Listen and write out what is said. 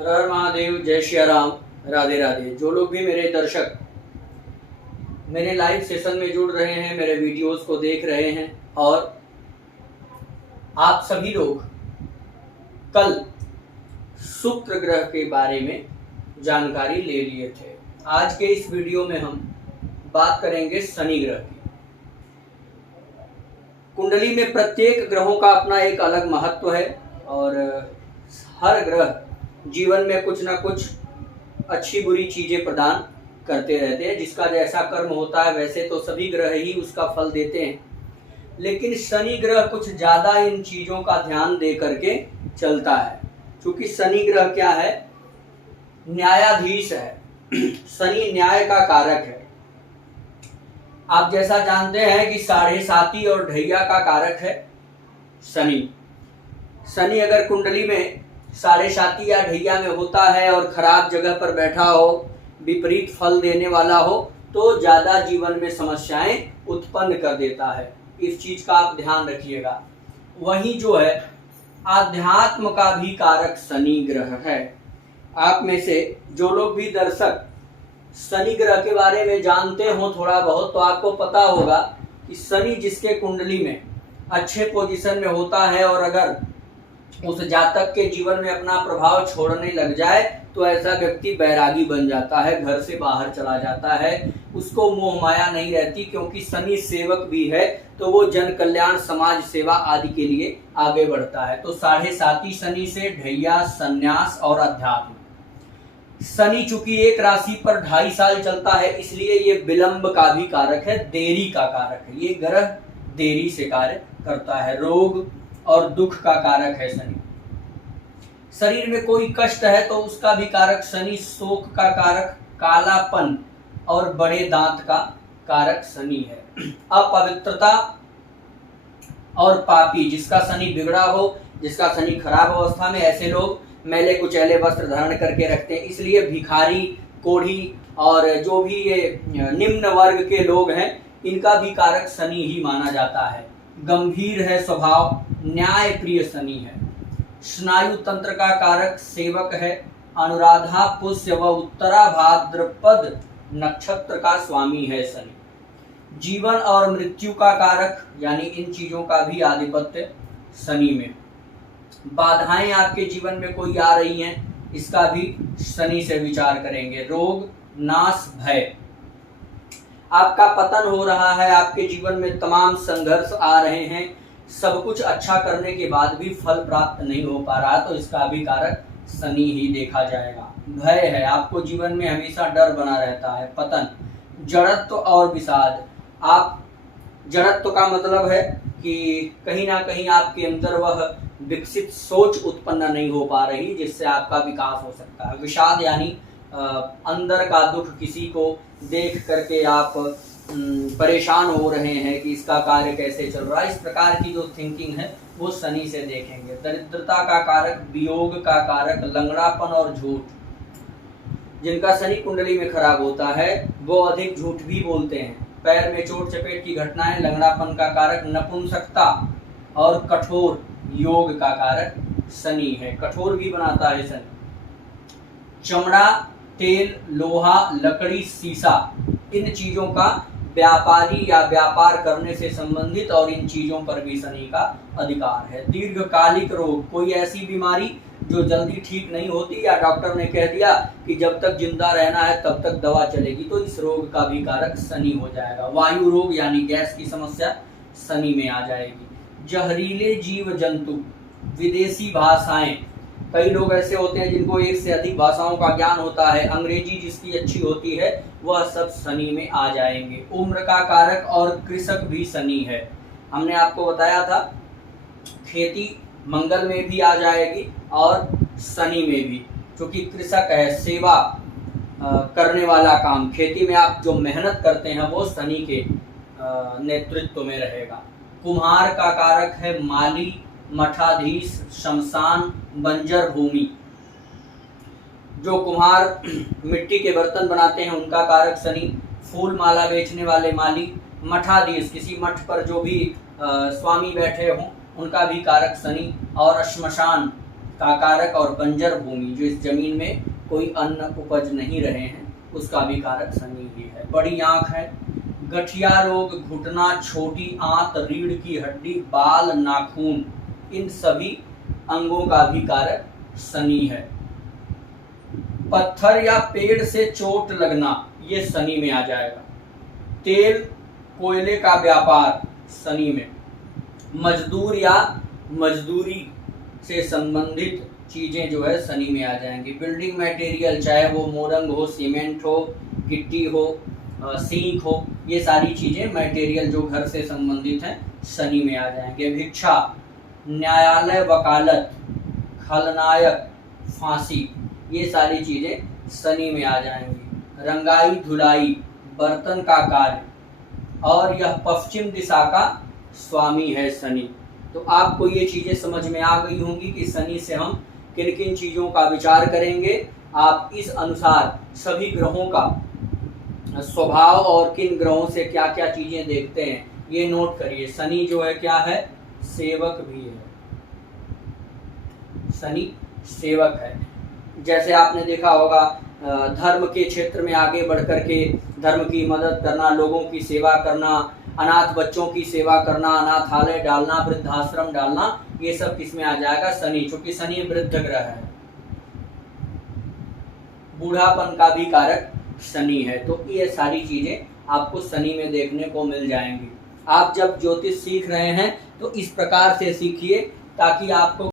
हर हर महादेव, जय श्री राम, राधे राधे। जो लोग भी मेरे दर्शक मेरे लाइव सेशन में जुड़ रहे हैं, मेरे वीडियोस को देख रहे हैं, और आप सभी लोग कल शुक्र ग्रह के बारे में जानकारी ले लिए थे। आज के इस वीडियो में हम बात करेंगे शनि ग्रह की। कुंडली में प्रत्येक ग्रहों का अपना एक अलग महत्व है और हर ग्रह जीवन में कुछ ना कुछ अच्छी बुरी चीजें प्रदान करते रहते हैं। जिसका जैसा कर्म होता है वैसे तो सभी ग्रह ही उसका फल देते हैं, लेकिन शनि ग्रह कुछ ज्यादा इन चीजों का ध्यान दे करके चलता है। क्योंकि शनि ग्रह क्या है? न्यायाधीश है। शनि न्याय का कारक है। आप जैसा जानते हैं कि साढ़े साती और ढैया का कारक है शनि। शनि अगर कुंडली में साढ़े साती या ढैया में होता है और खराब जगह पर बैठा हो, विपरीत फल देने वाला हो, तो ज्यादा जीवन में समस्याएं उत्पन्न कर देता है। इस चीज का आप ध्यान रखिएगा। वहीं जो है आध्यात्म का भी कारक शनि ग्रह है। आप में से जो लोग भी दर्शक शनि ग्रह के बारे में जानते हो थोड़ा बहुत, तो आपको पता होगा कि शनि जिसके कुंडली में अच्छे पोजीशन में होता है और अगर उस जातक के जीवन में अपना प्रभाव छोड़ने लग जाए तो ऐसा व्यक्ति बैरागी बन जाता है, घर से बाहर चला जाता है। उसको मोह माया नहीं रहती, क्योंकि शनि सेवक भी है, तो वो जन कल्याण, समाज सेवा आदि के लिए आगे बढ़ता है। तो साढ़े साती शनि से ढैया, संन्यास और अध्यात्म। शनि चूंकि एक राशि पर 2.5 साल चलता है, इसलिए ये विलंब का भी कारक है, देरी का कारक है। ये ग्रह देरी से कार्य करता है। रोग और दुख का कारक है शनि। शरीर में कोई कष्ट है तो उसका भी कारक शनि। शोक का कारक, कालापन और बड़े दांत का कारक शनि है। अपवित्रता और पापी, जिसका शनि बिगड़ा हो, जिसका शनि खराब अवस्था में, ऐसे लोग मैले कुचैले वस्त्र धारण करके रखते हैं। इसलिए भिखारी, कोढ़ी और जो भी ये निम्न वर्ग के लोग हैं, इनका भी कारक शनि ही माना जाता है। गंभीर है स्वभाव, न्याय प्रिय शनि है। स्नायु तंत्र का कारक सेवक है। अनुराधा, पुष्य व उत्तरा भाद्रपद नक्षत्र का स्वामी है शनि। जीवन और मृत्यु का कारक, यानी इन चीजों का भी आधिपत्य शनि में। बाधाएं आपके जीवन में कोई आ रही हैं, इसका भी शनि से विचार करेंगे। रोग, नाश, भय, आपका पतन हो रहा है, आपके जीवन में तमाम संघर्ष आ रहे हैं, सब कुछ अच्छा करने के बाद भी फल प्राप्त नहीं हो पा रहा, तो इसका भी कारक शनि ही देखा जाएगा। भय है, आपको जीवन में हमेशा डर बना रहता है। पतन, जड़त्व और विषाद। आप जड़त्व का मतलब है कि कहीं ना कहीं आपके अंदर वह विकसित सोच उत्पन्न नहीं हो पा रही जिससे आपका विकास हो सकता है। विषाद यानी अंदर का दुख, किसी को देख करके आप परेशान हो रहे हैं कि इसका कार्य कैसे चल रहा है। इस प्रकार की जो थिंकिंग है वो शनि से देखेंगे। दरिद्रता का कारक, वियोग का कारक, लंगड़ापन और झूठ। जिनका शनि कुंडली में खराब होता है वो अधिक झूठ भी बोलते हैं। पैर में चोट चपेट की घटनाएं। लंगड़ापन का कारक नपुंसकता और कठोर योग का कारक शनि है। कठोर भी बनाता है शनि। चमड़ा, तेल, लोहा, लकड़ी, शीशा, इन चीजों का व्यापारी या व्यापार करने से संबंधित और इन चीजों पर भी शनि का अधिकार है। दीर्घकालिक रोग, कोई ऐसी बीमारी जो जल्दी ठीक नहीं होती या डॉक्टर ने कह दिया कि जब तक जिंदा रहना है तब तक दवा चलेगी, तो इस रोग का भी कारक शनि हो जाएगा। वायु रोग यानी गैस की समस्या शनि में आ जाएगी। जहरीले जीव जंतु, विदेशी भाषाएं। कई लोग ऐसे होते हैं जिनको एक से अधिक भाषाओं का ज्ञान होता है। अंग्रेजी जिसकी अच्छी होती है वह सब शनि में आ जाएंगे। उम्र का कारक और कृषक भी शनि है। हमने आपको बताया था खेती मंगल में भी आ जाएगी और शनि में भी, क्योंकि कृषक है, सेवा करने वाला काम, खेती में आप जो मेहनत करते हैं वो शनि के नेतृत्व में रहेगा। कुम्हार का कारक है माली, मठाधीश, शमशान, बंजर भूमि। जो कुम्हार मिट्टी के बर्तन बनाते हैं उनका कारक शनि। फूल माला बेचने वाले माली, मठाधीश, किसी मठ पर जो भी स्वामी बैठे हों उनका भी कारक शनि। और श्मशान, का कारक और बंजर भूमि, जो इस जमीन में कोई अन्न उपज नहीं रहे हैं, उसका भी कारक शनि ही है। बड़ी आंख है, गठिया रोग, घुटना, छोटी आंत, रीढ़ की हड्डी, बाल, नाखून, इन सभी अंगों का भी कारक शनि है। पत्थर या पेड़ से चोट लगना, ये शनि में आ जाएगा। तेल कोयले का व्यापार, शनि में। मजदूर या मजदूरी से संबंधित चीजें जो है शनि में आ जाएंगी। बिल्डिंग मटेरियल, चाहे वो मोरंग हो, सीमेंट हो, गिट्टी हो, सींक हो, ये सारी चीजें मटेरियल जो घर से संबंधित हैं शनि में आ जाएंगे। भिक्षा, न्यायालय, वकालत, खलनायक, फांसी, ये सारी चीजें शनि में आ जाएंगी। रंगाई धुलाई, बर्तन का कार्य, और यह पश्चिम दिशा का स्वामी है शनि। तो आपको ये चीजें समझ में आ गई होंगी कि शनि से हम किन किन चीजों का विचार करेंगे। आप इस अनुसार सभी ग्रहों का स्वभाव और किन ग्रहों से क्या क्या चीजें देखते हैं ये नोट करिए। शनि जो है क्या है, सेवक भी है। शनि सेवक है। जैसे आपने देखा होगा धर्म के क्षेत्र में आगे बढ़ करके धर्म की मदद करना, लोगों की सेवा करना, अनाथ बच्चों की सेवा करना, अनाथालय डालना, वृद्धाश्रम डालना, ये सब किसमें आ जाएगा, शनि। चूंकि शनि वृद्ध ग्रह है, बूढ़ापन का भी कारक शनि है। तो ये सारी चीजें आपको शनि में देखने को मिल जाएंगी। आप जब ज्योतिष सीख रहे हैं तो इस प्रकार से सीखिए ताकि आपको